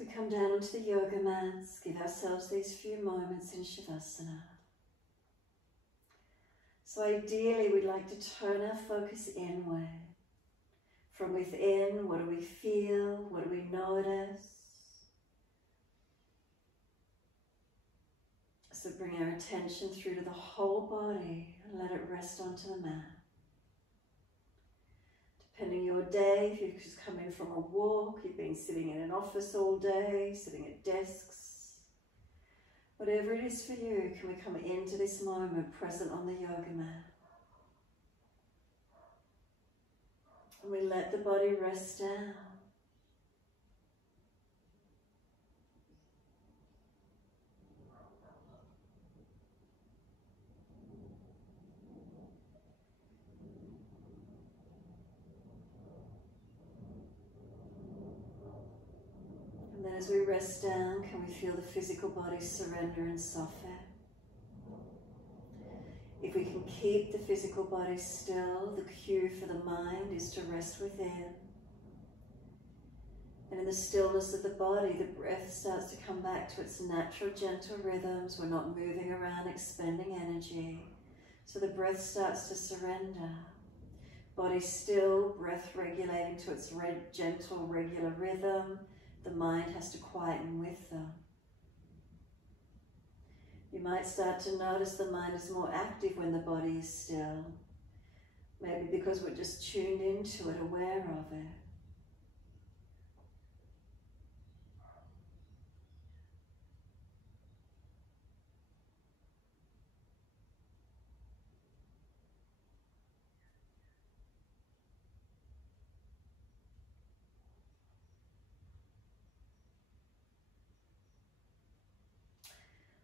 So we come down onto the yoga mats, give ourselves these few moments in Shavasana. So ideally we'd like to turn our focus inward. From within, what do we feel? What do we notice? So bring our attention through to the whole body and let it rest onto the mat. Depending on your day, if you've just come in from a walk, you've been sitting in an office all day, sitting at desks, whatever it is for you, can we come into this moment present on the yoga mat? And we let the body rest down. And then as we rest down, can we feel the physical body surrender and soften? If we can keep the physical body still, the cue for the mind is to rest within. And in the stillness of the body, the breath starts to come back to its natural, gentle rhythms. We're not moving around, expending energy. So the breath starts to surrender. Body still, breath regulating to its gentle, regular rhythm. The mind has to quieten with them. You might start to notice the mind is more active when the body is still. Maybe because we're just tuned into it, aware of it.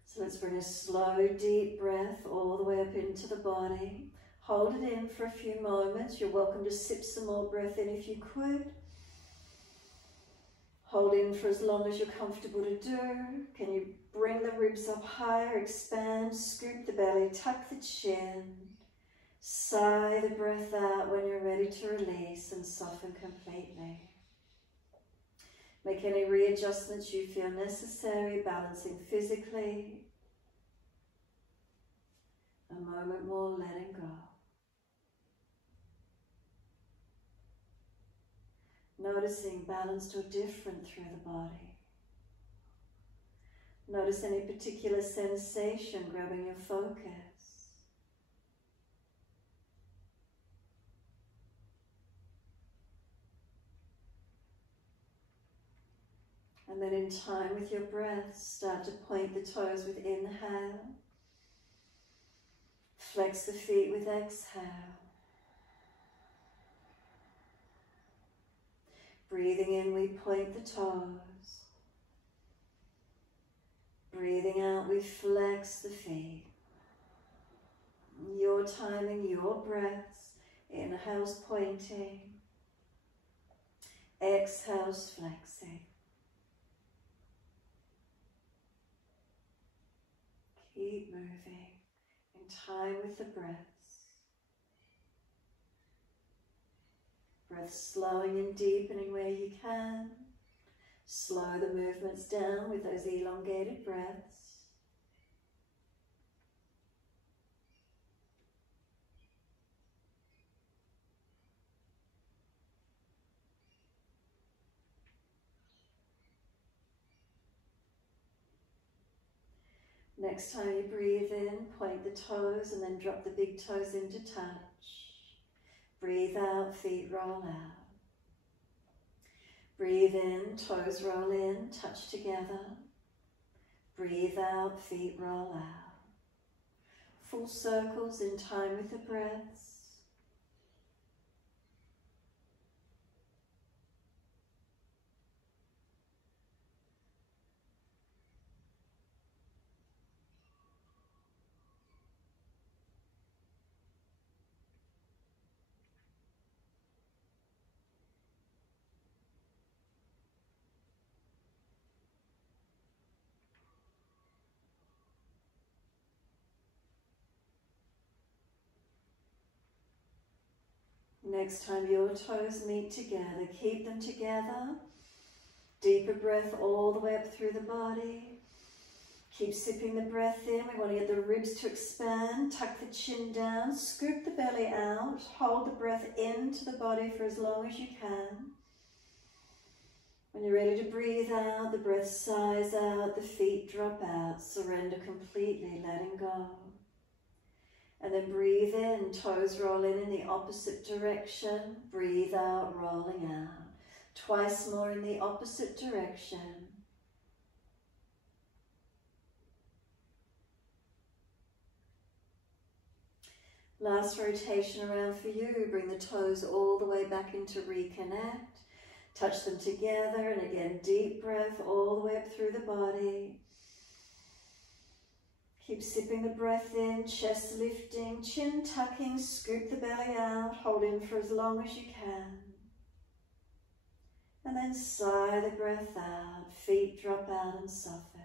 So let's bring a slow, deep breath all the way up into the body. Hold it in for a few moments. You're welcome to sip some more breath in if you could. Hold in for as long as you're comfortable to do. Can you bring the ribs up higher, expand, scoop the belly, tuck the chin. Sigh the breath out when you're ready to release and soften completely. Make any readjustments you feel necessary, balancing physically. A moment more, letting go. Noticing balanced or different through the body. Notice any particular sensation grabbing your focus. And then in time with your breath, start to point the toes with inhale. Flex the feet with exhale. Breathing in, we point the toes. Breathing out, we flex the feet. Your timing, your breaths. Inhales pointing. Exhales flexing. Keep moving in time with the breaths. Breath slowing and deepening where you can. Slow the movements down with those elongated breaths. Next time you breathe in, point the toes and then drop the big toes into touch. Breathe out, feet roll out. Breathe in, toes roll in, touch together. Breathe out, feet roll out. Full circles in time with the breaths. Next time your toes meet together, keep them together. Deeper breath all the way up through the body. Keep sipping the breath in. We want to get the ribs to expand. Tuck the chin down. Scoop the belly out. Hold the breath into the body for as long as you can. When you're ready to breathe out, the breath sighs out, the feet drop out. Surrender completely, letting go. And then breathe in, toes roll in the opposite direction. Breathe out, rolling out. Twice more in the opposite direction. Last rotation around for you. Bring the toes all the way back into reconnect. Touch them together, and again, deep breath all the way up through the body. Keep sipping the breath in, chest lifting, chin tucking, scoop the belly out, hold in for as long as you can. And then sigh the breath out, feet drop out and soften.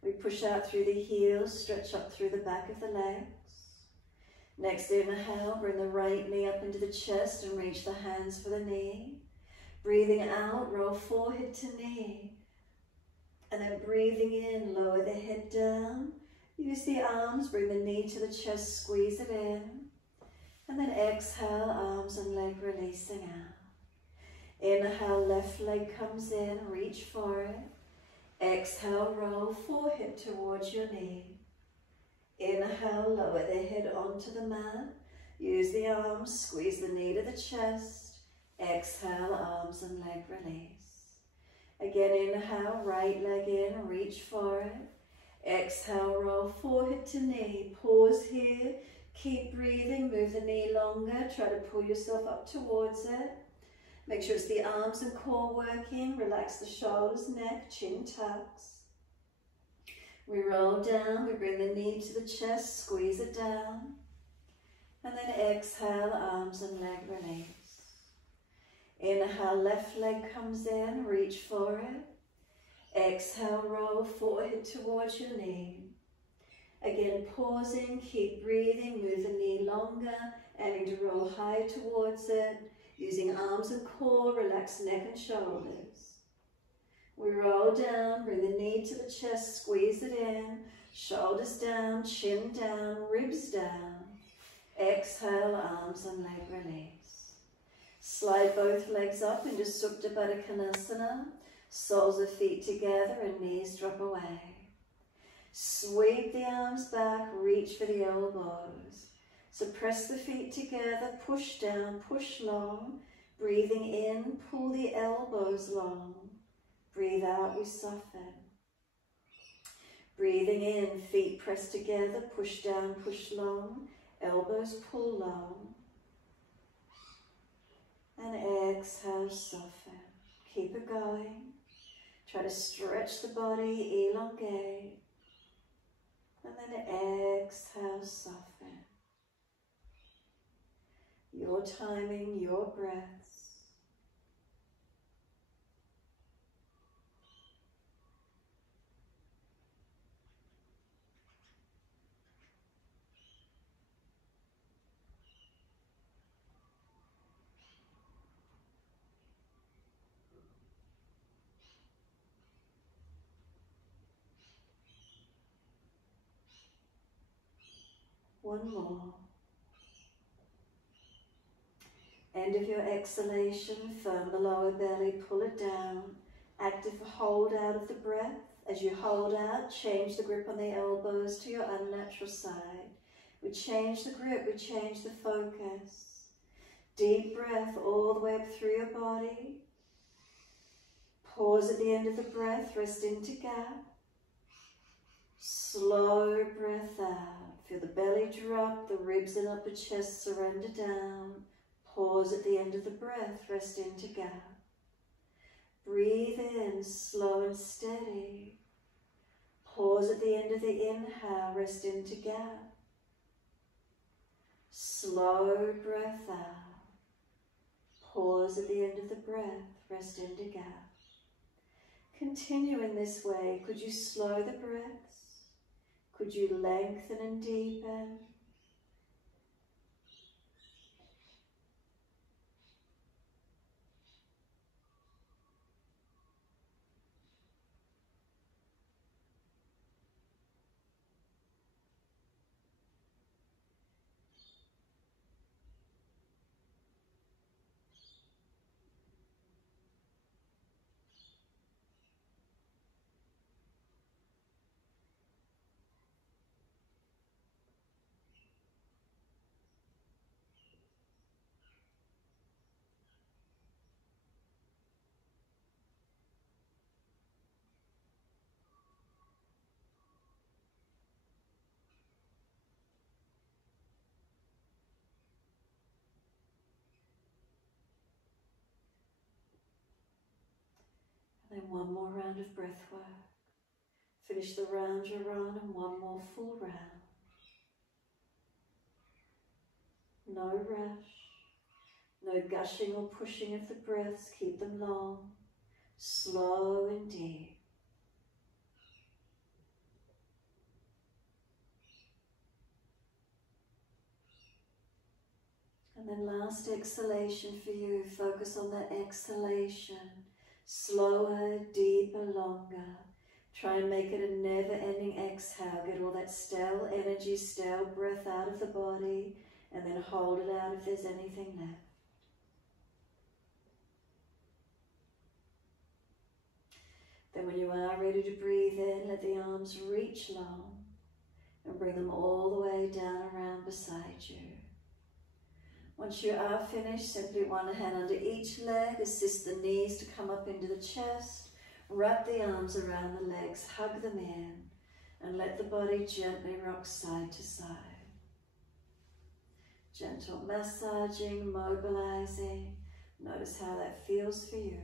We push out through the heels, stretch up through the back of the legs. Next inhale, bring the right knee up into the chest and reach the hands for the knee. Breathing out, roll forehead to knee. And then breathing in, lower the head down. Use the arms, bring the knee to the chest, squeeze it in. And then exhale, arms and leg releasing out. Inhale, left leg comes in, reach for it. Exhale, roll forehead towards your knee. Inhale, lower the head onto the mat. Use the arms, squeeze the knee to the chest. Exhale, arms and leg release. Again, inhale, right leg in, reach for it. Exhale, roll forehead to knee. Pause here, keep breathing, move the knee longer. Try to pull yourself up towards it. Make sure it's the arms and core working. Relax the shoulders, neck, chin tucks. We roll down, we bring the knee to the chest, squeeze it down. And then exhale, arms and leg release. Inhale, left leg comes in, reach for it. Exhale, roll forehead towards your knee. Again, pausing, keep breathing, move the knee longer, aiming to roll high towards it. Using arms and core, relax neck and shoulders. We roll down, bring the knee to the chest, squeeze it in, shoulders down, chin down, ribs down. Exhale, arms and leg release. Slide both legs up into Supta Baddha Konasana, soles of feet together and knees drop away. Sweep the arms back, reach for the elbows. So press the feet together, push down, push long. Breathing in, pull the elbows long. Breathe out, we soften. Breathing in, feet press together, push down, push long. Elbows pull long. And exhale, soften. Keep it going. Try to stretch the body, elongate. And then exhale, soften. Your timing, your breaths. One more. End of your exhalation, firm the lower belly, pull it down. Active hold out of the breath. As you hold out, change the grip on the elbows to your unnatural side. We change the grip, we change the focus. Deep breath all the way up through your body. Pause at the end of the breath, rest into gap. Slow breath out. Feel the belly drop, the ribs and upper chest surrender down. Pause at the end of the breath, rest into gap. Breathe in, slow and steady. Pause at the end of the inhale, rest into gap. Slow breath out. Pause at the end of the breath, rest into gap. Continue in this way. Could you slow the breaths? Could you lengthen and deepen? Then one more round of breath work. Finish the round you're on and one more full round. No rush, no gushing or pushing of the breaths. Keep them long, slow and deep. And then last exhalation for you, focus on that exhalation. Slower, deeper, longer. Try and make it a never-ending exhale. Get all that stale energy, stale breath out of the body, and then hold it out if there's anything left. Then when you are ready to breathe in, let the arms reach long and bring them all the way down around beside you. Once you are finished, simply one hand under each leg, assist the knees to come up into the chest, wrap the arms around the legs, hug them in, and let the body gently rock side to side. Gentle massaging, mobilizing. Notice how that feels for you.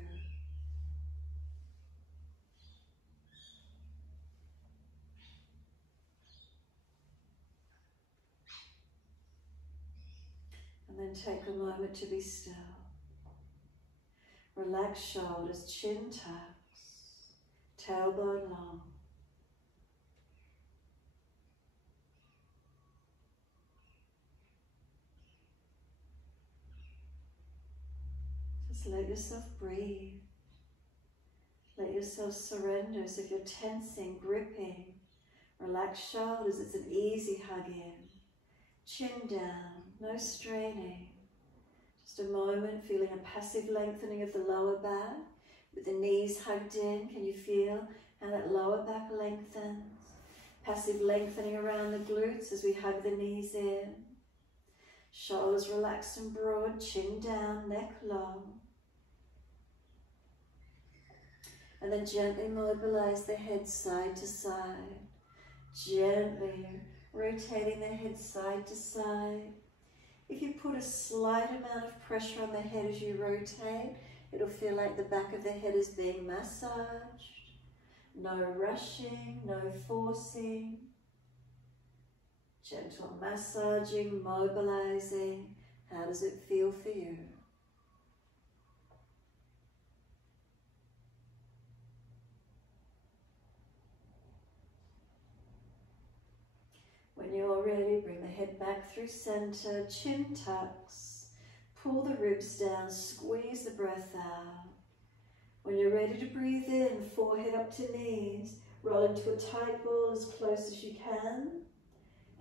And then take a moment to be still. Relax shoulders, chin tucks, tailbone long. Just let yourself breathe. Let yourself surrender. So if you're tensing, gripping, relax shoulders, it's an easy hug in. Chin down, no straining. Just a moment, feeling a passive lengthening of the lower back with the knees hugged in. Can you feel how that lower back lengthens? Passive lengthening around the glutes as we hug the knees in. Shoulders relaxed and broad, chin down, neck long. And then gently mobilize the head side to side. Gently rotating the head side to side. If you put a slight amount of pressure on the head as you rotate, it'll feel like the back of the head is being massaged. No rushing, no forcing. Gentle massaging, mobilizing. How does it feel for you? When you're ready, bring the head back through center, chin tucks, pull the ribs down, squeeze the breath out. When you're ready to breathe in, forehead up to knees, roll into a tight ball as close as you can,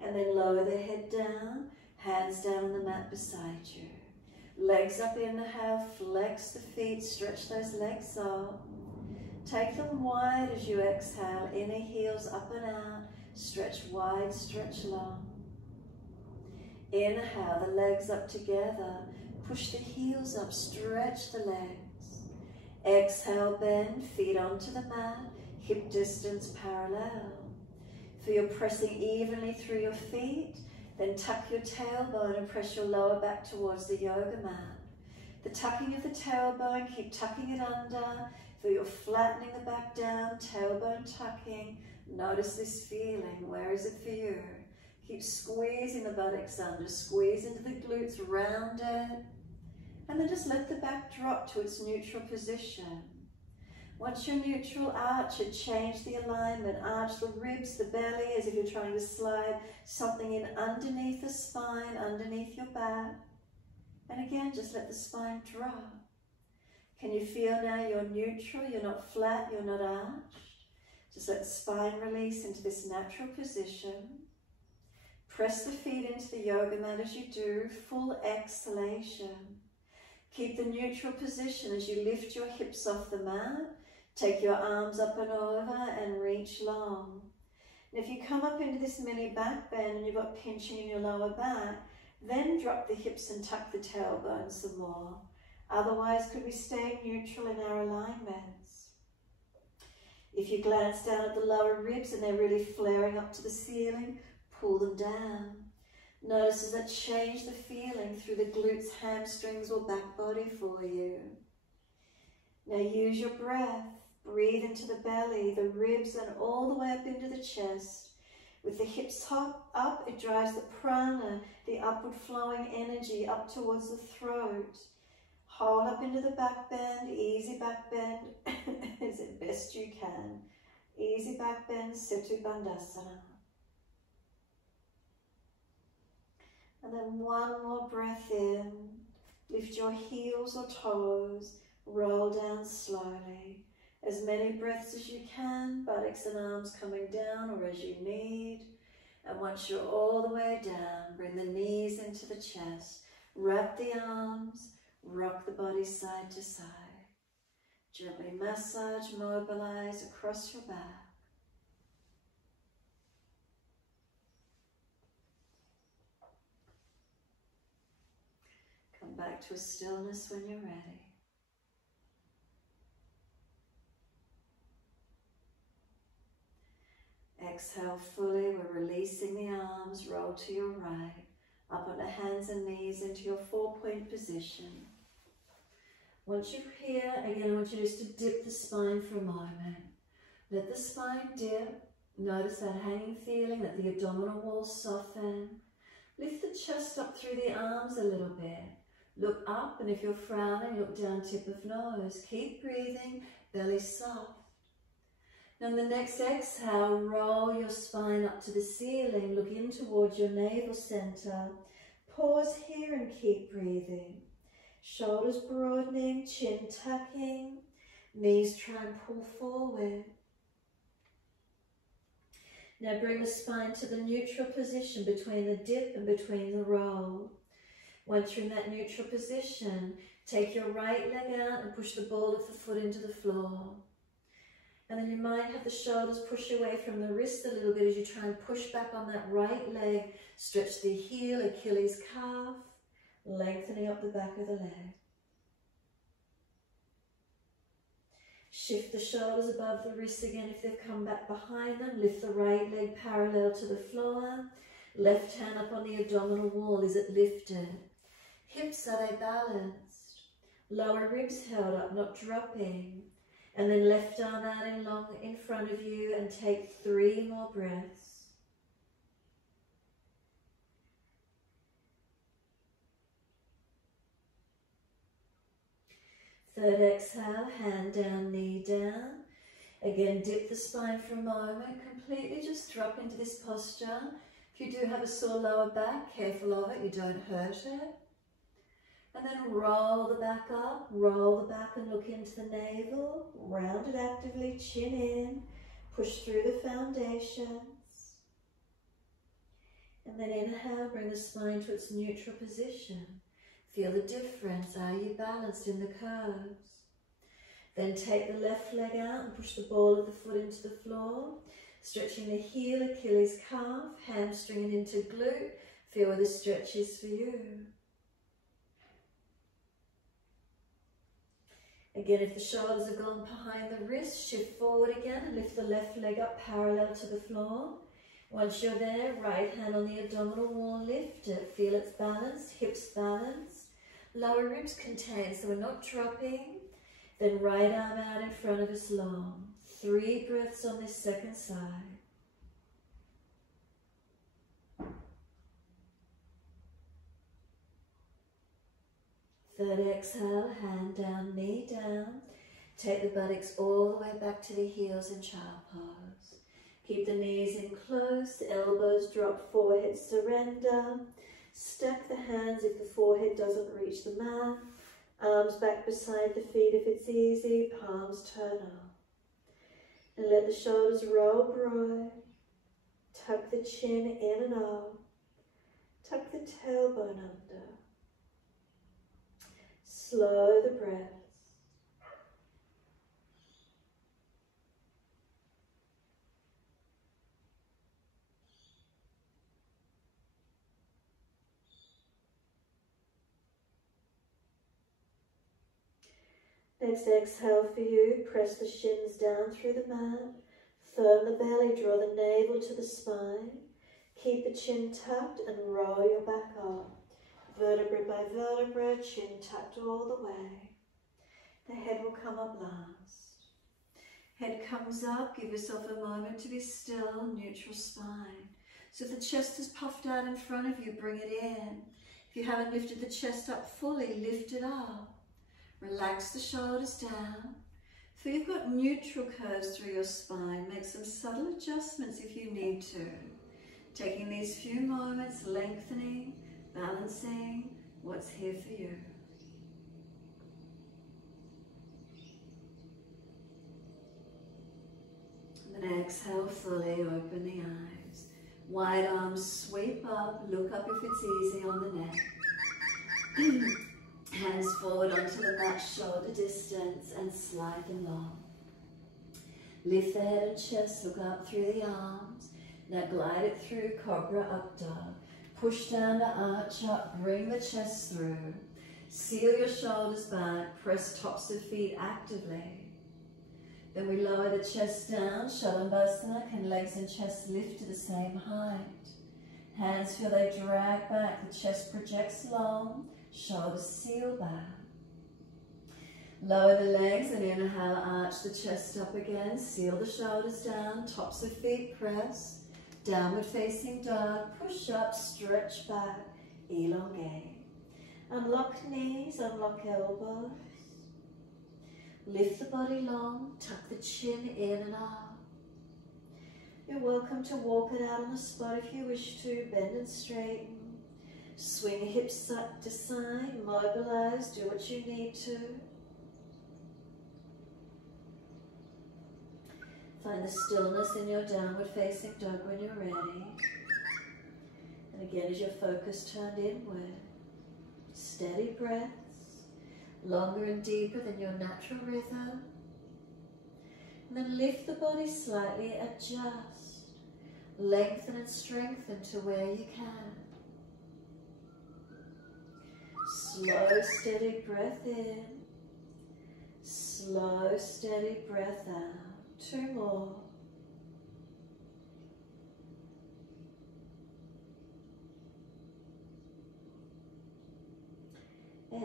and then lower the head down, hands down on the mat beside you. Legs up, inhale, flex the feet, stretch those legs up. Take them wide as you exhale, inner heels up and out. Stretch wide, stretch long. Inhale, the legs up together. Push the heels up, stretch the legs. Exhale, bend, feet onto the mat, hip distance parallel. Feel you're pressing evenly through your feet, then tuck your tailbone and press your lower back towards the yoga mat. The tucking of the tailbone, keep tucking it under. Feel you're flattening the back down, tailbone tucking. Notice this feeling. Where is it for you? Keep squeezing the buttocks under. Squeeze into the glutes, round it. And then just let the back drop to its neutral position. Once you're neutral, arch it. Change the alignment. Arch the ribs, the belly, as if you're trying to slide something in underneath the spine, underneath your back. And again, just let the spine drop. Can you feel now you're neutral? You're not flat, you're not arched. Just let the spine release into this natural position. Press the feet into the yoga mat as you do. Full exhalation. Keep the neutral position as you lift your hips off the mat. Take your arms up and over and reach long. And if you come up into this mini back bend and you've got pinching in your lower back, then drop the hips and tuck the tailbone some more. Otherwise, could we stay neutral in our alignments? If you glance down at the lower ribs and they're really flaring up to the ceiling, pull them down. Notice does that change the feeling through the glutes, hamstrings or back body for you. Now use your breath. Breathe into the belly, the ribs, and all the way up into the chest. With the hips up, it drives the prana, the upward flowing energy, up towards the throat. Hold up into the back bend, easy back bend, as best you can. Easy back bend, Setu Bandhasana. And then one more breath in. Lift your heels or toes, roll down slowly. As many breaths as you can, buttocks and arms coming down or as you need. And once you're all the way down, bring the knees into the chest. Wrap the arms, rock the body side to side. Gently massage, mobilize across your back. Come back to a stillness when you're ready. Exhale fully, we're releasing the arms, roll to your right, up on the hands and knees into your 4-point position. Once you're here, again I want you just to dip the spine for a moment. Let the spine dip, notice that hanging feeling, let the abdominal walls soften. Lift the chest up through the arms a little bit. Look up, and if you're frowning, look down, tip of nose. Keep breathing, belly soft. On the next exhale, roll your spine up to the ceiling, look in towards your navel center. Pause here and keep breathing. Shoulders broadening, chin tucking, knees try and pull forward. Now bring the spine to the neutral position between the dip and between the roll. Once you're in that neutral position, take your right leg out and push the ball of the foot into the floor. And then you might have the shoulders push away from the wrist a little bit as you try and push back on that right leg. Stretch the heel, Achilles calf, lengthening up the back of the leg. Shift the shoulders above the wrists again if they've come back behind them. Lift the right leg parallel to the floor. Left hand up on the abdominal wall. Is it lifted? Hips, are they balanced? Lower ribs held up, not dropping. And then left arm out in long in front of you and take 3 more breaths. Third exhale, hand down, knee down. Again, dip the spine for a moment. Completely just drop into this posture. If you do have a sore lower back, careful of it, you don't hurt it. And then roll the back up, roll the back and look into the navel. Round it actively, chin in, push through the foundations. And then inhale, bring the spine to its neutral position. Feel the difference. Are you balanced in the curves? Then take the left leg out and push the ball of the foot into the floor. Stretching the heel, Achilles calf, hamstring and into glute. Feel where the stretch is for you. Again, if the shoulders have gone behind the wrist, shift forward again and lift the left leg up parallel to the floor. Once you're there, right hand on the abdominal wall, lift it. Feel it's balanced, hips balanced. Lower ribs contained, so we're not dropping. Then right arm out in front of us long. 3 breaths on this second side. Third exhale, hand down, knee down. Take the buttocks all the way back to the heels in child pose. Keep the knees in close, elbows drop, forehead surrender. Stack the hands if the forehead doesn't reach the mat. Arms back beside the feet if it's easy, palms turn up. And let the shoulders roll broad. Tuck the chin in and up. Tuck the tailbone under. Slow the breaths. Next exhale for you, press the shins down through the mat, firm the belly, draw the navel to the spine, keep the chin tucked and roll your back up. Vertebra by vertebra, chin tucked all the way. The head will come up last. Head comes up, give yourself a moment to be still, neutral spine. So if the chest is puffed out in front of you, bring it in. If you haven't lifted the chest up fully, lift it up. Relax the shoulders down. Feel you've got neutral curves through your spine. Make some subtle adjustments if you need to. Taking these few moments, lengthening, balancing what's here for you. And then exhale fully, open the eyes. Wide arms sweep up, look up if it's easy on the neck. Hands forward onto the mat, shoulder distance, and slide them long. Lift the head and chest, look up through the arms. Now glide it through, cobra up dog. Push down to arch up, bring the chest through. Seal your shoulders back, press tops of feet actively. Then we lower the chest down, Shalabhasana, can legs and chest lift to the same height. Hands feel they drag back, the chest projects long, shoulders seal back. Lower the legs and inhale, arch the chest up again, seal the shoulders down, tops of feet press, downward facing dog, push up, stretch back, elongate. Unlock knees, unlock elbows. Lift the body long, tuck the chin in and up. You're welcome to walk it out on the spot if you wish to, bend and straighten. Swing your hips side to side, mobilize, do what you need to. Find the stillness in your downward facing dog when you're ready. And again, as your focus turned inward, steady breaths, longer and deeper than your natural rhythm. And then lift the body slightly, adjust, lengthen and strengthen to where you can. Slow, steady breath in, slow, steady breath out. 2 more.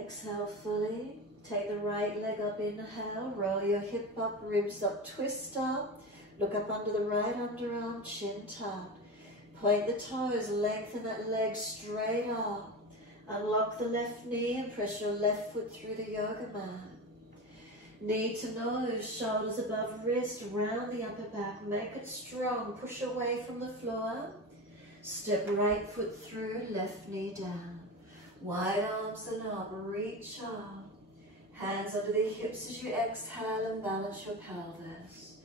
Exhale fully. Take the right leg up, inhale. Roll your hip up, ribs up, twist up. Look up under the right underarm, chin tucked. Point the toes, lengthen that leg straight up. Unlock the left knee and press your left foot through the yoga mat. Knee to nose, shoulders above wrist, round the upper back. Make it strong, push away from the floor. Step right foot through, left knee down. Wide arms and up, reach up. Hands under the hips as you exhale and balance your pelvis.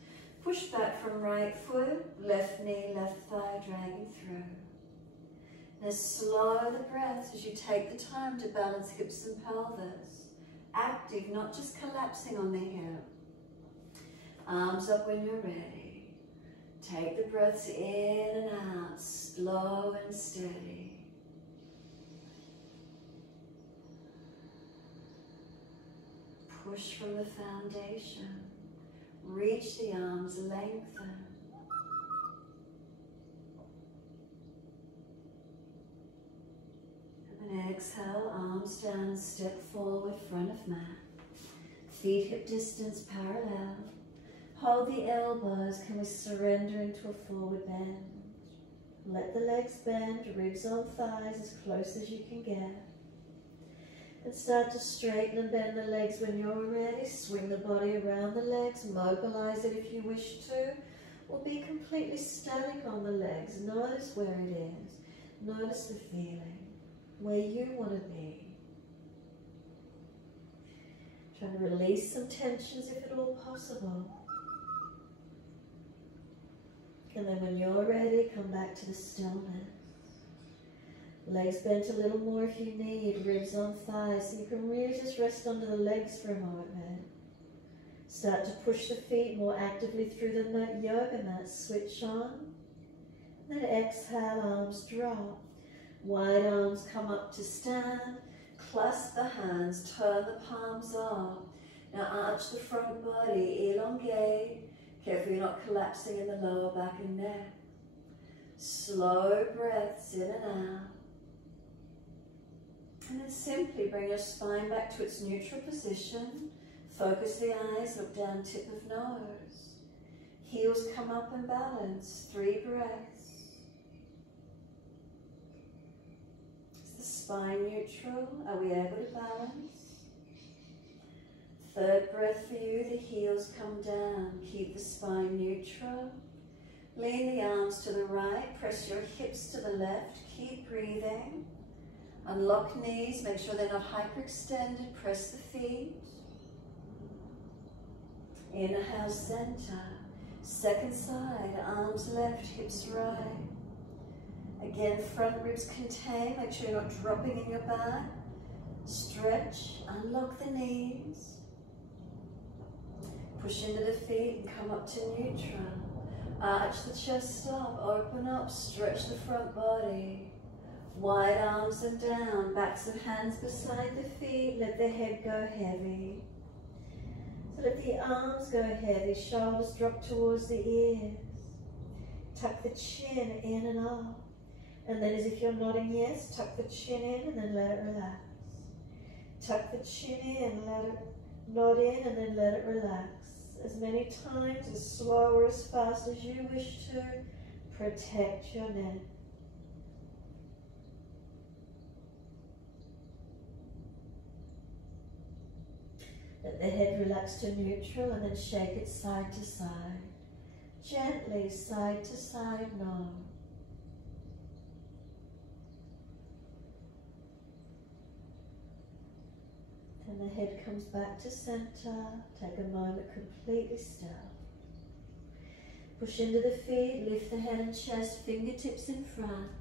Push back from right foot, left knee, left thigh, dragging through. Now slow the breath as you take the time to balance hips and pelvis. Active, not just collapsing on the hip. Arms up when you're ready. Take the breaths in and out, slow and steady. Push from the foundation. Reach the arms, lengthen. And exhale, arms down, step forward, front of mat. Feet hip distance parallel. Hold the elbows, can we surrender into a forward bend? Let the legs bend, ribs on thighs as close as you can get. And start to straighten and bend the legs when you're ready. Swing the body around the legs, mobilize it if you wish to, or be completely static on the legs. Notice where it is. Notice the feeling, where you want to be. Trying to release some tensions if at all possible. And then when you're ready, come back to the stillness. Legs bent a little more if you need, ribs on thighs, so you can really just rest under the legs for a moment. Start to push the feet more actively through the yoga mat, switch on. Then exhale, arms drop. Wide arms come up to stand, clasp the hands, turn the palms up. Now arch the front body, elongate. Careful you're not collapsing in the lower back and neck. Slow breaths in and out. And then simply bring your spine back to its neutral position. Focus the eyes, look down tip of nose. Heels come up and balance. 3 breaths. Is the spine neutral? Are we able to balance? 3rd breath for you, the heels come down. Keep the spine neutral. Lean the arms to the right, press your hips to the left, keep breathing. Unlock knees, make sure they're not hyperextended, press the feet. Inhale, center. 2nd side, arms left, hips right. Again, front ribs contain, make sure you're not dropping in your back. Stretch, unlock the knees. Push into the feet and come up to neutral. Arch the chest up, open up, stretch the front body. Wide arms and down, backs of hands beside the feet, let the head go heavy. So let the arms go heavy, shoulders drop towards the ears. Tuck the chin in and up. And then as if you're nodding yes, tuck the chin in and then let it relax. Tuck the chin in, let it nod in and then let it relax. As many times, as slow or as fast as you wish to. Protect your neck. Let the head relax to neutral and then shake it side to side. Gently side to side nod. And the head comes back to center. Take a moment completely still. Push into the feet, lift the head and chest, fingertips in front.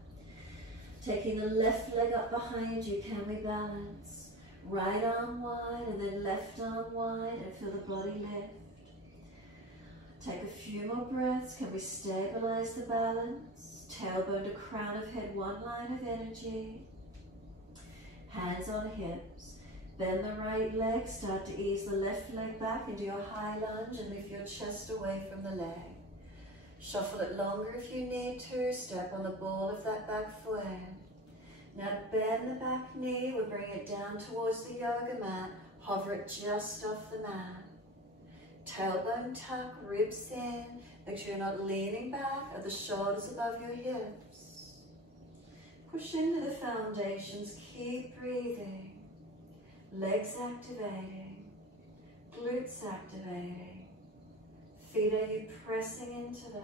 Taking the left leg up behind you, can we balance? Right arm wide and then left arm wide and feel the body lift. Take a few more breaths. Can we stabilize the balance? Tailbone to crown of head, 1 line of energy. Hands on hips. Bend the right leg, start to ease the left leg back into your high lunge and lift your chest away from the leg. Shuffle it longer if you need to, step on the ball of that back foot. Now bend the back knee, we'll bring it down towards the yoga mat, hover it just off the mat. Tailbone tuck, ribs in, make sure you're not leaning back, or the shoulders above your hips. Push into the foundations, keep breathing. Legs activating, glutes activating, feet are you pressing into them.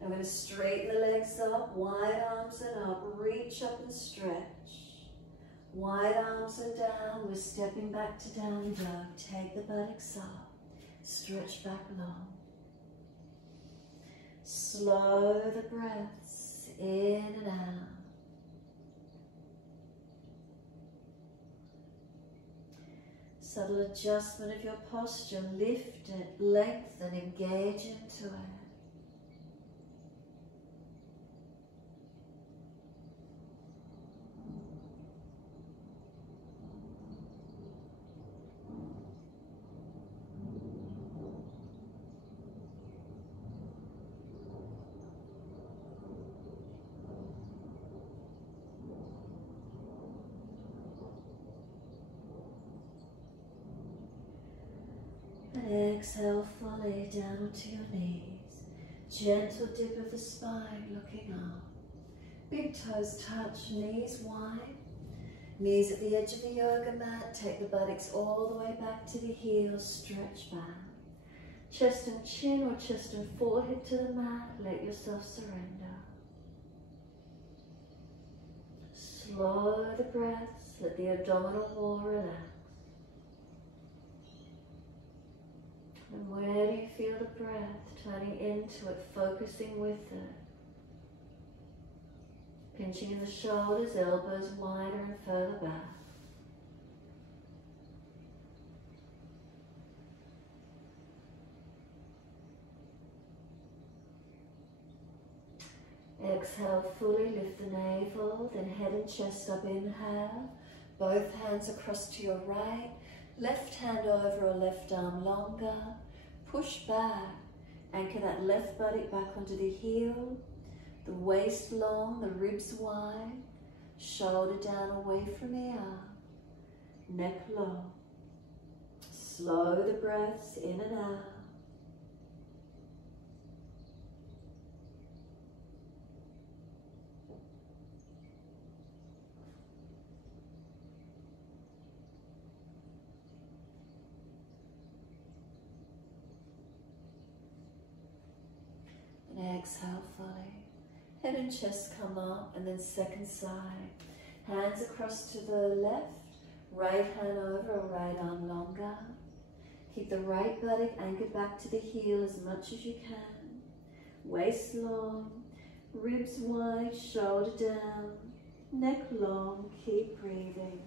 I'm going to straighten the legs up, wide arms and up, reach up and stretch. Wide arms and down, we're stepping back to down dog. Take the buttocks up, stretch back long. Slow the breaths in and out. Subtle adjustment of your posture, lift it, lengthen, engage into it. And exhale fully down onto your knees. Gentle dip of the spine, looking up. Big toes touch, knees wide. Knees at the edge of the yoga mat. Take the buttocks all the way back to the heels, stretch back. Chest and chin or chest and forehead to the mat. Let yourself surrender. Slow the breaths, let the abdominal wall relax. And where do you feel the breath turning into it, focusing with it? Pinching in the shoulders, elbows wider and further back. Exhale, fully lift the navel, then head and chest up, inhale. Both hands across to your right. Left hand over or left arm longer. Push back. Anchor that left buttock back onto the heel. The waist long, the ribs wide. Shoulder down away from ear. Neck low. Slow the breaths in and out. Exhale fully. Head and chest come up, and then second side. Hands across to the left, right hand over or right arm longer. Keep the right buttock anchored back to the heel as much as you can. Waist long, ribs wide, shoulder down, neck long, keep breathing.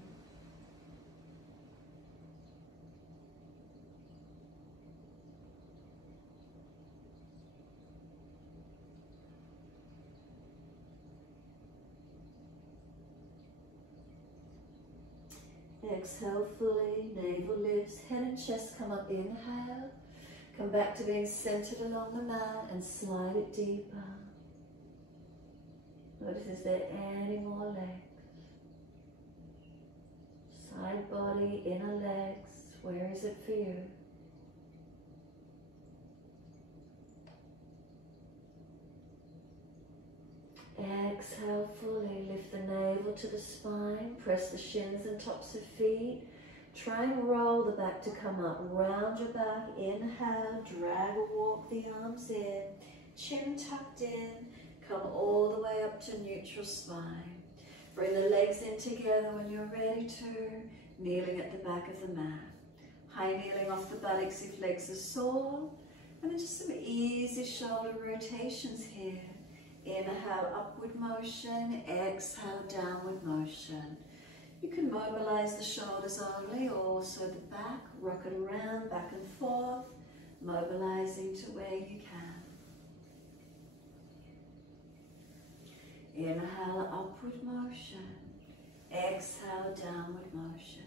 Exhale fully, navel lifts, head and chest come up, inhale. Come back to being centered along the mat and slide it deeper. Notice, is there any more legs? Side body, inner legs, where is it for you? Exhale fully, lift the navel to the spine, press the shins and tops of feet. Try and roll the back to come up, round your back, inhale, drag or walk the arms in, chin tucked in, come all the way up to neutral spine. Bring the legs in together when you're ready to, kneeling at the back of the mat. High kneeling off the buttocks if legs are sore, and then just some easy shoulder rotations here. Inhale, upward motion, exhale, downward motion. You can mobilize the shoulders only, or also the back, rock it around, back and forth, mobilizing to where you can. Inhale, upward motion, exhale, downward motion.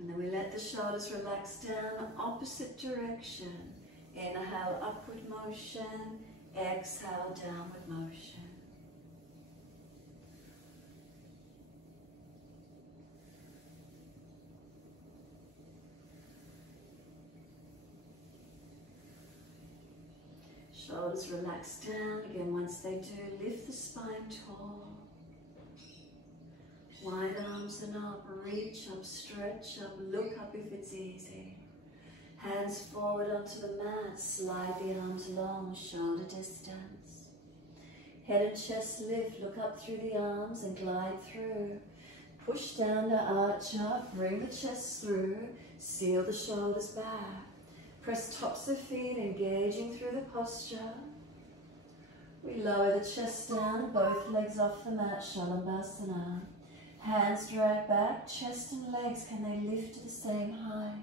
And then we let the shoulders relax down, opposite direction. Inhale, upward motion, exhale, downward motion. Shoulders relax down. Again, once they do, lift the spine tall. Wide arms and up, reach up, stretch up, look up if it's easy. Hands forward onto the mat, slide the arms long, shoulder distance. Head and chest lift, look up through the arms and glide through. Push down to arch up, bring the chest through, seal the shoulders back. Press tops of feet, engaging through the posture. We lower the chest down, both legs off the mat, Shalabhasana. Hands drag back, chest and legs, can they lift to the same height?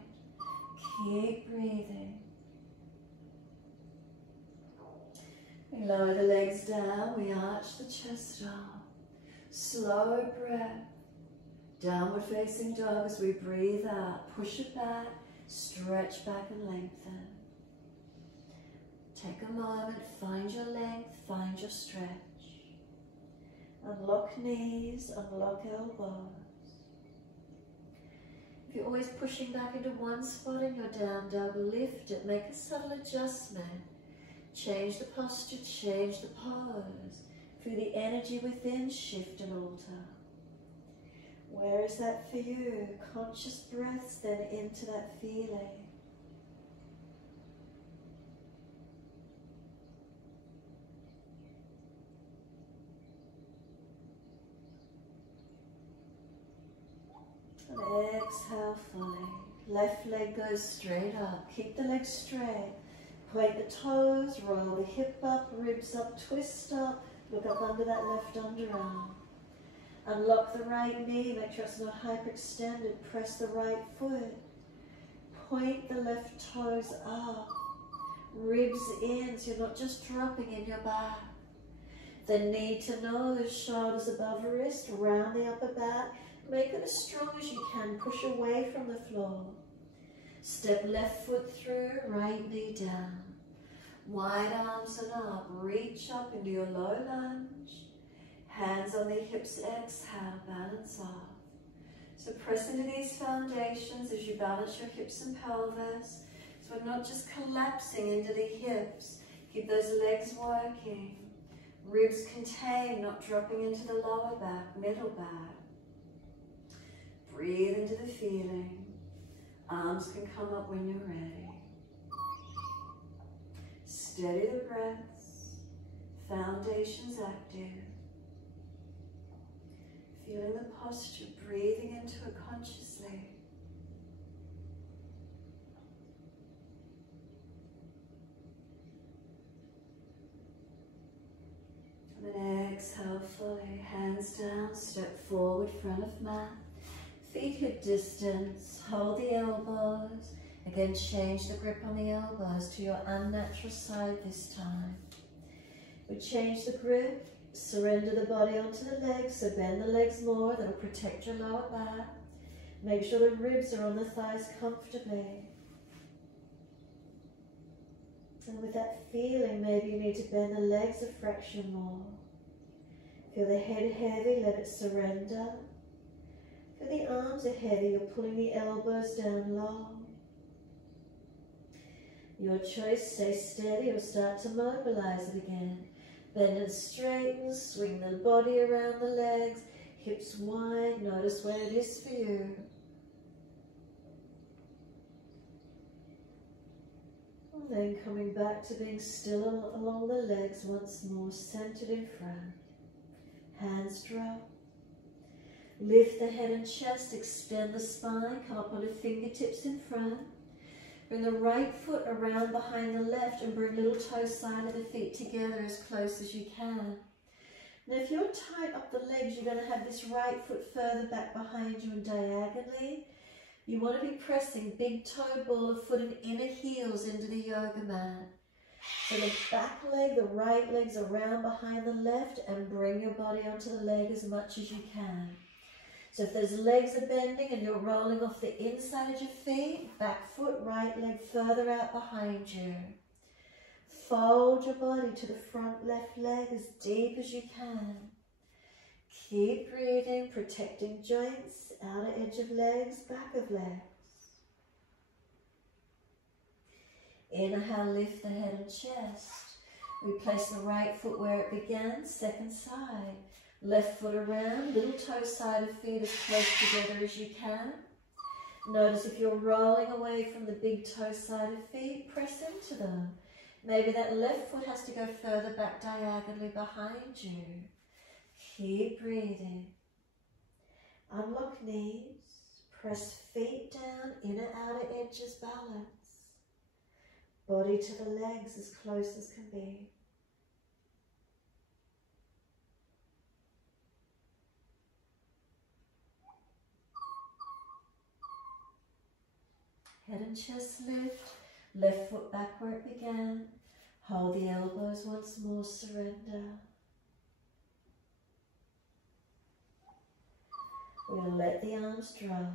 Keep breathing. We lower the legs down, we arch the chest up. Slow breath. Downward facing dog as we breathe out. Push it back, stretch back and lengthen. Take a moment, find your length, find your stretch. Unlock knees, unlock elbows. If you're always pushing back into one spot in your down dog, lift it, make a subtle adjustment. Change the posture, change the pose. Feel the energy within, shift and alter. Where is that for you? Conscious breaths then into that feeling. And exhale fully. Left leg goes straight up. Keep the legs straight. Point the toes, roll the hip up, ribs up, twist up. Look up under that left underarm. Unlock the right knee, make sure it's not hyperextended. Press the right foot. Point the left toes up. Ribs in, so you're not just dropping in your back. The knee to nose, shoulders above wrist, round the upper back. Make it as strong as you can. Push away from the floor. Step left foot through, right knee down. Wide arms and up. Reach up into your low lunge. Hands on the hips, exhale, balance off. So press into these foundations as you balance your hips and pelvis. So we're not just collapsing into the hips. Keep those legs working. Ribs contained, not dropping into the lower back, middle back. Breathe into the feeling. Arms can come up when you're ready. Steady the breaths. Foundations active. Feeling the posture, breathing into it consciously. And then exhale fully, hands down, step forward, front of mat. Feet hip distance, hold the elbows. Again, change the grip on the elbows to your unnatural side this time. We change the grip, surrender the body onto the legs, so bend the legs more, that'll protect your lower back. Make sure the ribs are on the thighs comfortably. And with that feeling, maybe you need to bend the legs a fraction more. Feel the head heavy, let it surrender. Feel the arms are heavy, you're pulling the elbows down long. Your choice, stay steady or start to mobilize it again. Bend and straighten, swing the body around the legs, hips wide, notice where it is for you. And then coming back to being still along the legs once more, centered in front. Hands drop. Lift the head and chest, extend the spine, come up on the fingertips in front. Bring the right foot around behind the left and bring little toe side of the feet together as close as you can. Now if you're tight up the legs, you're going to have this right foot further back behind you and diagonally. You want to be pressing big toe ball of foot and inner heels into the yoga mat. So the back leg, the right leg's around behind the left, and bring your body onto the leg as much as you can. So if those legs are bending and you're rolling off the inside of your feet, back foot, right leg further out behind you. Fold your body to the front left leg as deep as you can. Keep breathing, protecting joints, outer edge of legs, back of legs. Inhale, lift the head and chest. We place the right foot where it began, second side. Left foot around, little toe side of feet as close together as you can. Notice if you're rolling away from the big toe side of feet, press into them. Maybe that left foot has to go further back diagonally behind you. Keep breathing. Unlock knees, press feet down, inner outer edges balance. Body to the legs as close as can be. Head and chest lift, left foot back where it began. Hold the elbows once more, surrender. We're going to let the arms drop.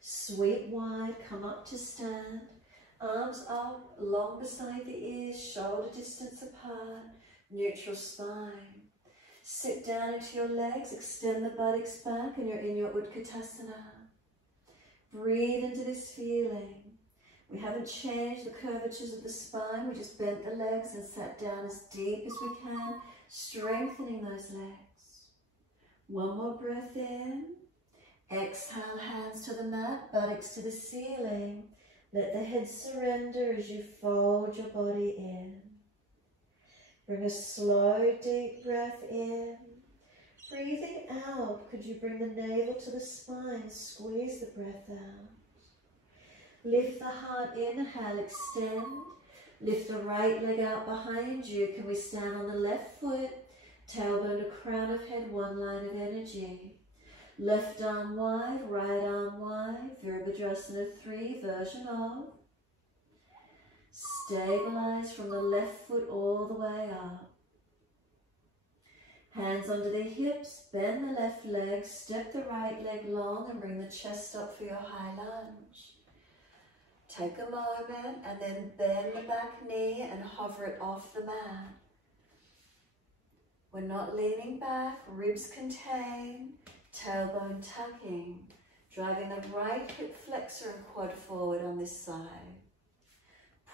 Sweep wide, come up to stand. Arms up, long beside the ears, shoulder distance apart, neutral spine. Sit down into your legs, extend the buttocks back, and you're in your Utkatasana. Breathe into this feeling. We haven't changed the curvatures of the spine, we just bent the legs and sat down as deep as we can, strengthening those legs. One more breath in. Exhale, hands to the mat, buttocks to the ceiling. Let the head surrender as you fold your body in. Bring a slow, deep breath in. Breathing out, could you bring the navel to the spine, squeeze the breath out. Lift the heart, inhale, extend. Lift the right leg out behind you. Can we stand on the left foot? Tailbone to crown of head, one line of energy. Left arm wide, right arm wide. Virabhadrasana 3, version of. Stabilize from the left foot all the way up. Hands under the hips, bend the left leg, step the right leg long and bring the chest up for your high lunge. Take a moment and then bend the back knee and hover it off the mat. We're not leaning back, ribs contain, tailbone tucking, driving the right hip flexor and quad forward on this side.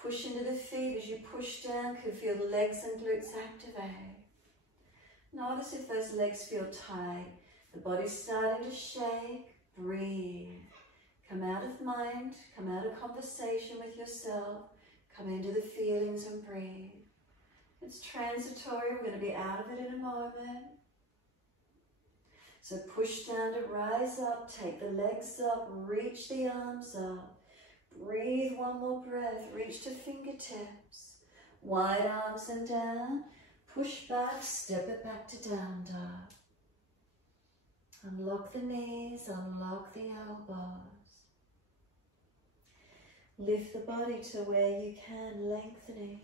Push into the feet as you push down, can feel the legs and glutes activate. Notice if those legs feel tight, the body's starting to shake, breathe. Come out of mind, come out of conversation with yourself, come into the feelings and breathe. It's transitory, we're going to be out of it in a moment. So push down to rise up, take the legs up, reach the arms up. Breathe one more breath, reach to fingertips. Wide arms and down, push back, step it back to down dog. Unlock the knees, unlock the elbows. Lift the body to where you can, lengthening.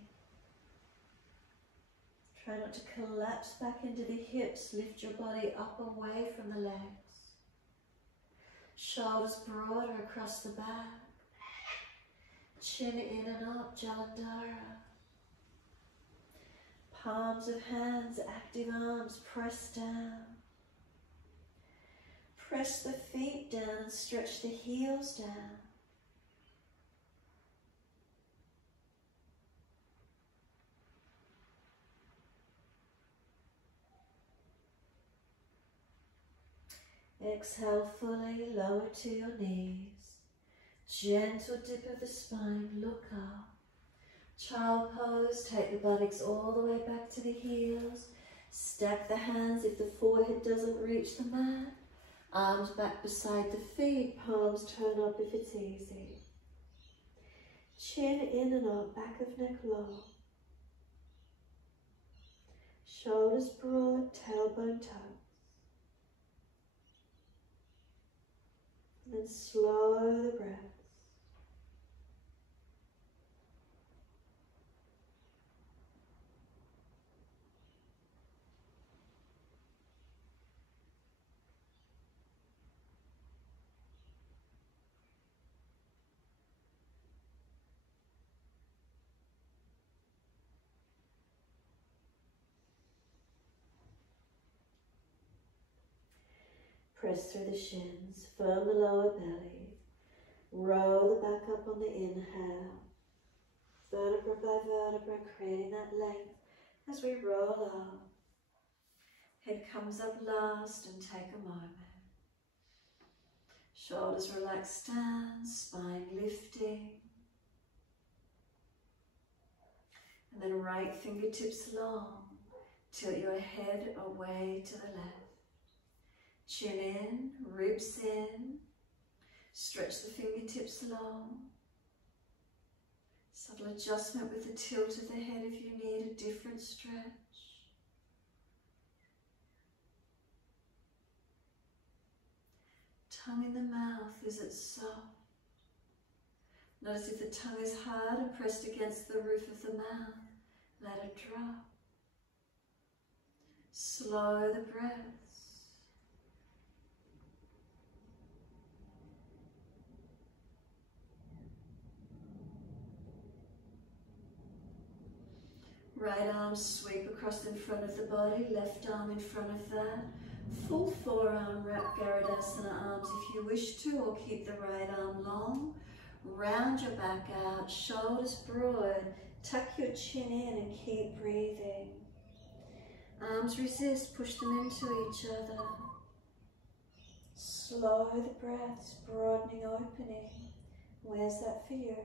Try not to collapse back into the hips. Lift your body up away from the legs. Shoulders broader across the back. Chin in and up, Jalandhara. Palms of hands, active arms, press down. Press the feet down and stretch the heels down. Exhale fully, lower to your knees. Gentle dip of the spine, look up. Child pose, take the buttocks all the way back to the heels. Stack the hands if the forehead doesn't reach the mat. Arms back beside the feet, palms turn up if it's easy. Chin in and up, back of neck low. Shoulders broad, tailbone tucked. And then slow the breath. Press through the shins, firm the lower belly. Roll the back up on the inhale. Vertebra by vertebra, creating that length as we roll up. Head comes up last and take a moment. Shoulders relaxed down, spine lifting. And then right fingertips long. Tilt your head away to the left. Chin in, ribs in. Stretch the fingertips long. Subtle adjustment with the tilt of the head if you need a different stretch. Tongue in the mouth, is it soft? Notice if the tongue is hard and pressed against the roof of the mouth, let it drop. Slow the breaths. Right arm sweep across in front of the body, left arm in front of that. Full forearm wrap Garudasana arms if you wish to, or keep the right arm long. Round your back out, shoulders broad, tuck your chin in and keep breathing. Arms resist, push them into each other. Slow the breaths, broadening, opening. Where's that for you?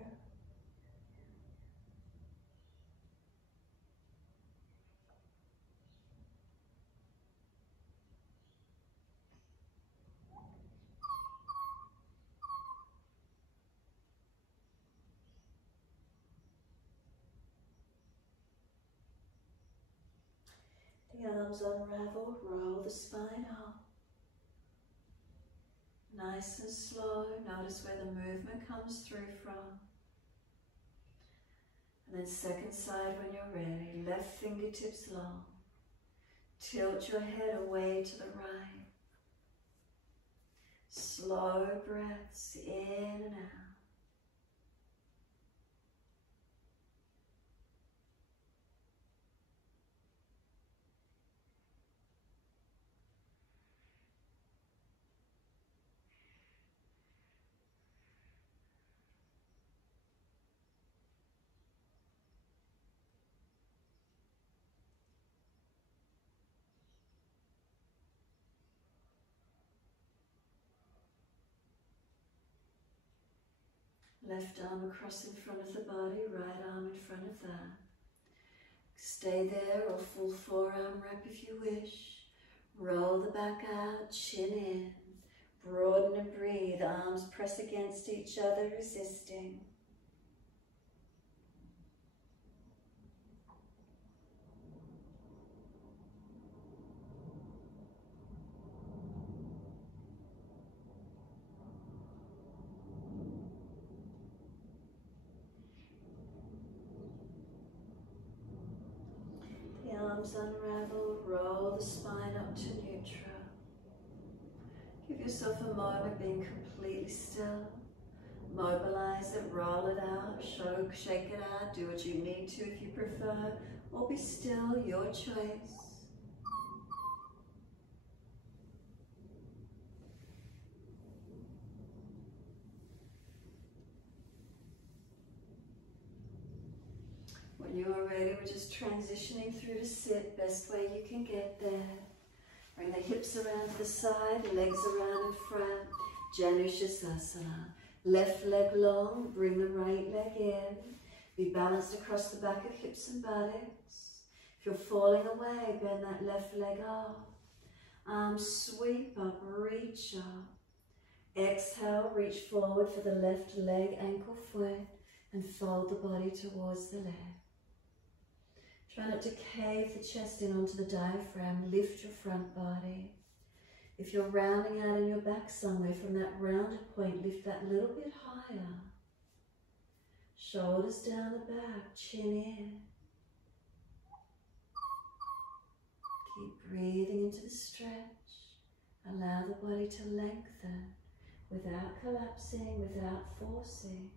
The arms unravel, roll the spine up. Nice and slow, notice where the movement comes through from. And then second side when you're ready, left fingertips long. Tilt your head away to the right. Slow breaths in and out. Left arm across in front of the body, right arm in front of that. Stay there or full forearm wrap if you wish. Roll the back out, chin in. Broaden and breathe, arms press against each other, resisting. The arms unravel, roll the spine up to neutral. Give yourself a moment being completely still. Mobilize it, roll it out, shake it out, do what you need to if you prefer, or be still, your choice. When you are ready, we're just transitioning through to sit, best way you can get there. Bring the hips around to the side, legs around in front, Janushasana. Left leg long, bring the right leg in. Be balanced across the back of hips and buttocks. If you're falling away, bend that left leg off. Arms sweep up, reach up. Exhale, reach forward for the left leg, ankle, foot, and fold the body towards the leg. Try not to cave the chest in onto the diaphragm, lift your front body. If you're rounding out in your back somewhere, from that rounded point, lift that little bit higher. Shoulders down the back, chin in. Keep breathing into the stretch. Allow the body to lengthen without collapsing, without forcing.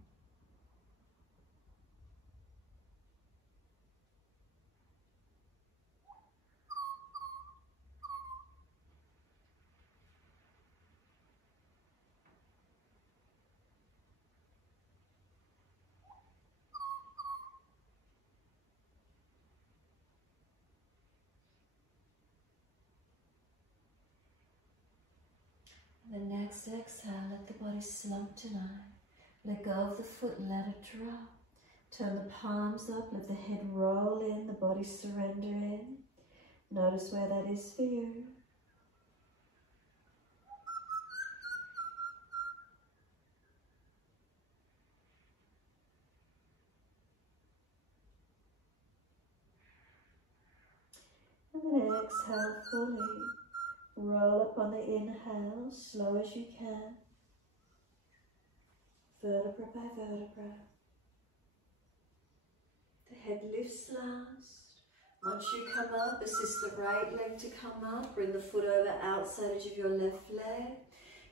The next exhale, let the body slump tonight. Let go of the foot and let it drop. Turn the palms up, let the head roll in, the body surrender in. Notice where that is for you. And then exhale fully. Roll up on the inhale, slow as you can. Vertebra by vertebra. The head lifts last. Once you come up, assist the right leg to come up. Bring the foot over outside edge of your left leg.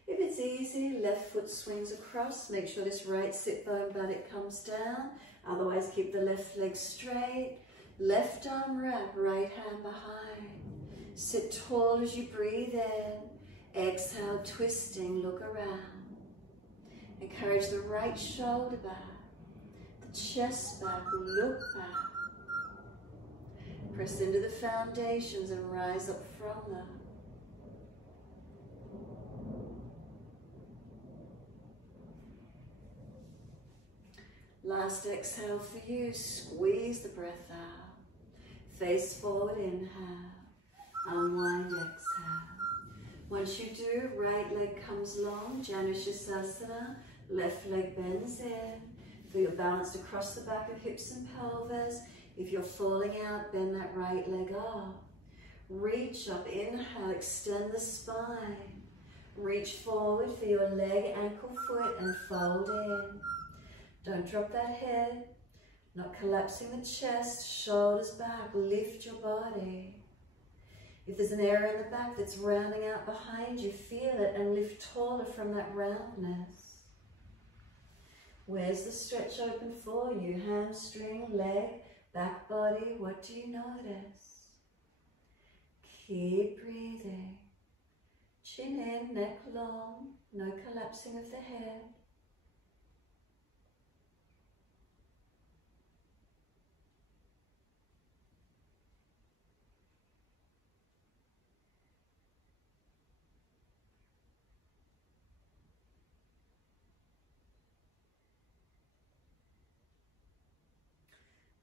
If it's easy, left foot swings across. Make sure this right sit bone buttock comes down. Otherwise, keep the left leg straight. Left arm wrap, right hand behind. Sit tall as you breathe in. Exhale, twisting, look around. Encourage the right shoulder back. The chest back, look back. Press into the foundations and rise up from them. Last exhale for you, squeeze the breath out. Face forward, inhale. Unwind, exhale. Once you do, right leg comes long, Janushasana. Left leg bends in. Feel you're balanced across the back of hips and pelvis. If you're falling out, bend that right leg off. Reach up, inhale, extend the spine. Reach forward for your leg, ankle, foot, and fold in. Don't drop that head. Not collapsing the chest, shoulders back, lift your body. If there's an area in the back that's rounding out behind you, feel it and lift taller from that roundness. Where's the stretch open for you? Hamstring, leg, back body, what do you notice? Keep breathing. Chin in, neck long, no collapsing of the head.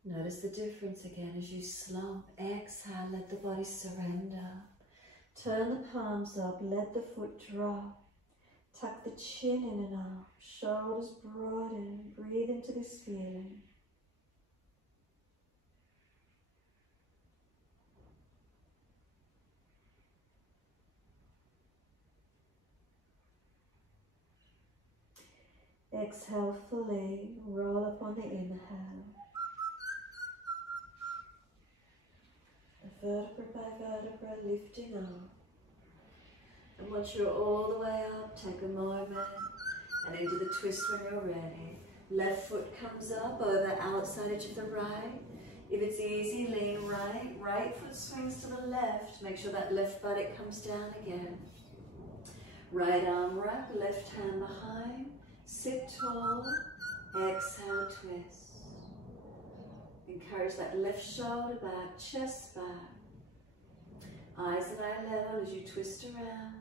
Notice the difference again as you slump. Exhale, let the body surrender. Turn the palms up, let the foot drop. Tuck the chin in and up, shoulders broaden. Breathe into this feeling. Exhale fully, roll up on the inhale. Vertebra by vertebra, lifting up. And once you're all the way up, take a moment and into the twist when you're ready. Left foot comes up over outside edge of the right. If it's easy, lean right. Right foot swings to the left. Make sure that left buttock comes down again. Right arm wrap, left hand behind. Sit tall. Exhale, twist. Encourage that left shoulder back, chest back. Eyes and eye level as you twist around.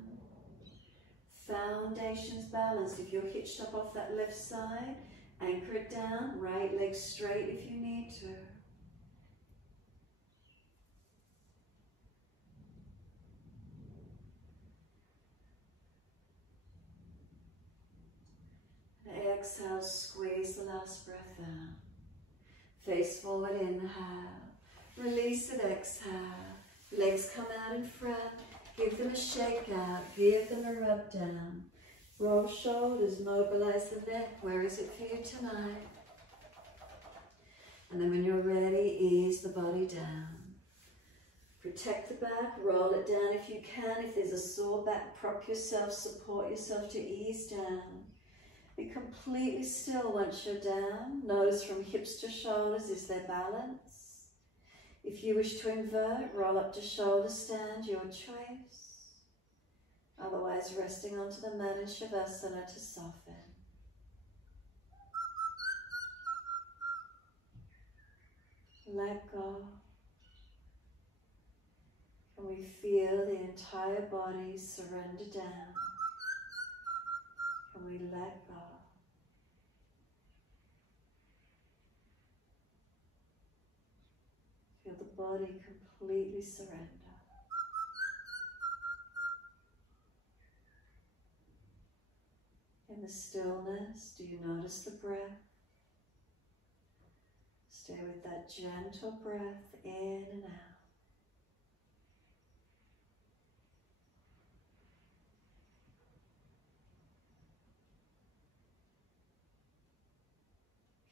Foundations balanced. If you're hitched up off that left side, anchor it down. Right leg straight if you need to. And exhale, squeeze the last breath out. Face forward, inhale. Release it, exhale. Legs come out in front. Give them a shake out. Give them a rub down. Roll shoulders, mobilize the neck. Where is it for you tonight? And then when you're ready, ease the body down. Protect the back, roll it down if you can. If there's a sore back, prop yourself, support yourself to ease down. Be completely still once you're down. Notice from hips to shoulders, is there balance? If you wish to invert, roll up to shoulder stand, your choice. Otherwise, resting onto the mat in Shavasana to soften. Let go. And we feel the entire body surrender down. And we let go. Feel the body completely surrender. In the stillness, do you notice the breath? Stay with that gentle breath in and out.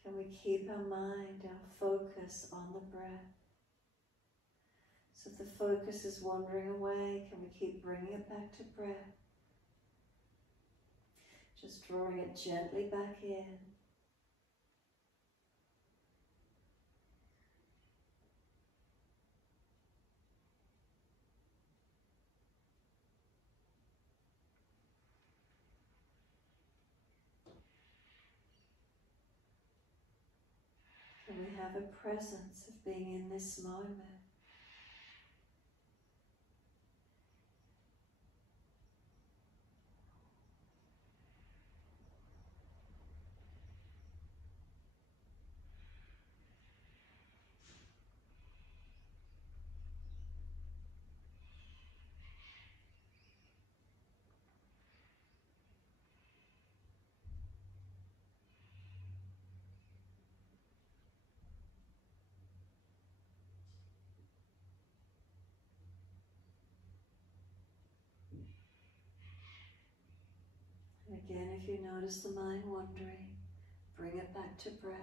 Can we keep our mind, our focus on the breath? So if the focus is wandering away, can we keep bringing it back to breath? Just drawing it gently back in. And we have a presence of being in this moment. And again, if you notice the mind wandering, bring it back to breath.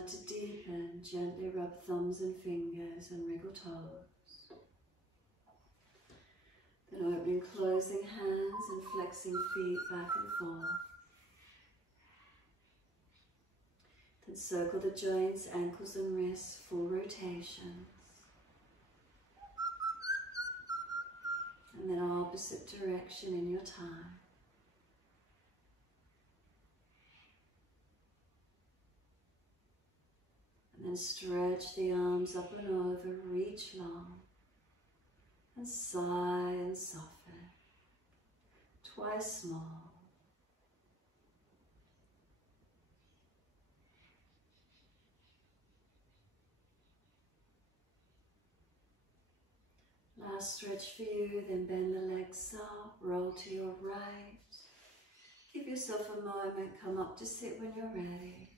start to deepen, gently rub thumbs and fingers and wriggle toes. Then opening, closing hands and flexing feet back and forth. Then circle the joints, ankles and wrists, full rotations. And then opposite direction in your time. And then stretch the arms up and over, reach long. And sigh and soften. Twice more. Last stretch for you, then bend the legs up, roll to your right. Give yourself a moment, come up to sit when you're ready.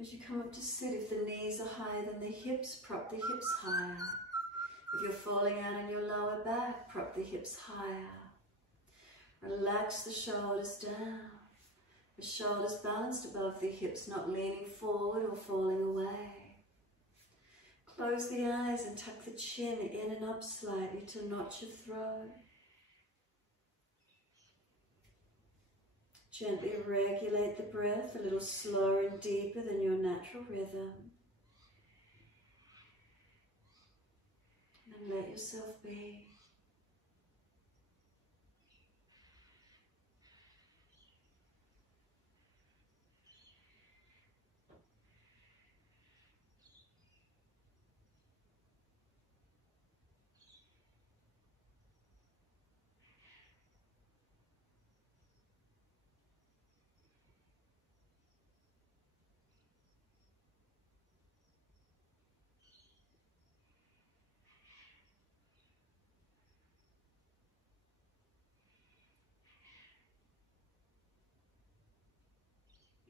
As you come up to sit, if the knees are higher than the hips, prop the hips higher. If you're falling out on your lower back, prop the hips higher. Relax the shoulders down. The shoulders balanced above the hips, not leaning forward or falling away. Close the eyes and tuck the chin in and up slightly to notch your throat. Gently regulate the breath a little slower and deeper than your natural rhythm. And let yourself be.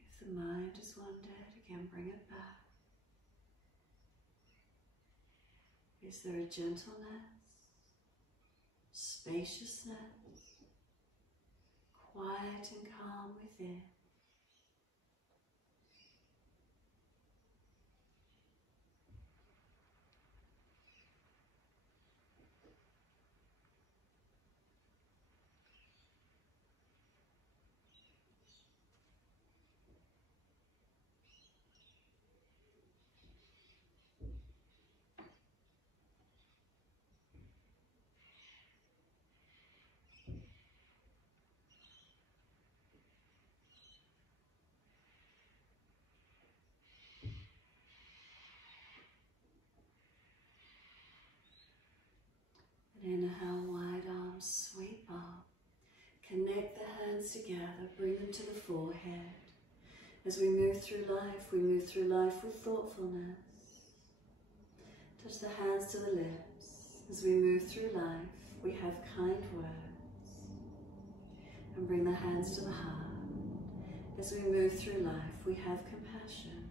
If the mind has wandered, again bring it back. Is there a gentleness, spaciousness, quiet and calm within? Inhale, wide arms, sweep up. Connect the hands together, bring them to the forehead. As we move through life with thoughtfulness. Touch the hands to the lips. As we move through life, we have kind words. And bring the hands to the heart. As we move through life, we have compassion.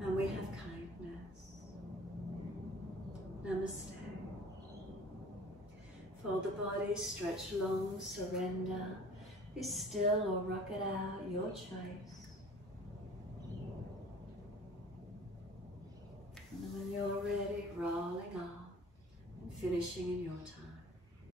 And we have kindness. Namaste. Fold the body, stretch long, surrender. Be still or rock it out, your choice. And then when you're ready, rolling up and finishing in your time.